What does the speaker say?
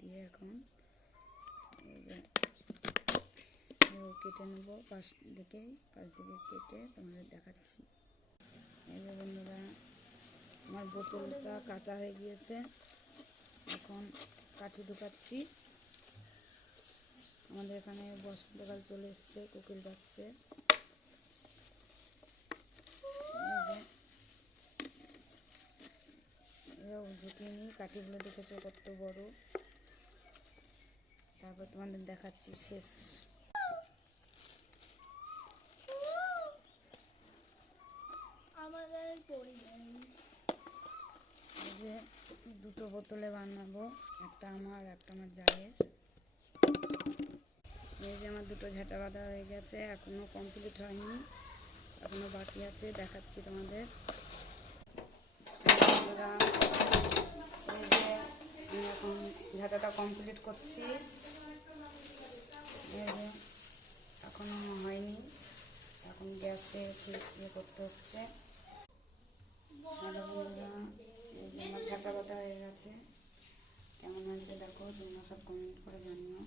দিয়ে এখন কেটে নেবো পাশ দিকে কেটে তোমাদের দেখাচ্ছি। এই যে বন্ধুরা, আমার বোতলটা কাটা হয়ে গিয়েছে, এখন কাঠি ঢুকাচ্ছি। আমাদের এখানে বসন্তকাল চলে এসছে, কোকিল ডাকছে। ঢুকিয়ে নিই, কাঠিগুলো দেখেছো কত বড়। তারপর তোমাদের দেখাচ্ছি শেষ। এই যে দুটো বোতলে বানাবো, একটা আমার একটা আমার জায়ের। এই যে আমার দুটো ঝাঁটা বাঁধা হয়ে গেছে, এখনো কমপ্লিট হয়নি, এখনো বাকি আছে, দেখাচ্ছি তোমাদের। এই যে আমি এখন ঝাঁটাটা কমপ্লিট করছি। এই যে এখনো হয়নি, এখন গ্যাসে ইয়ে করতে হচ্ছে। এই যে আমার ঝাঁটা বাঁধা হয়ে গেছে, কেমন হয়েছে দেখো, তোমরা সব কমেন্ট করে জানিও।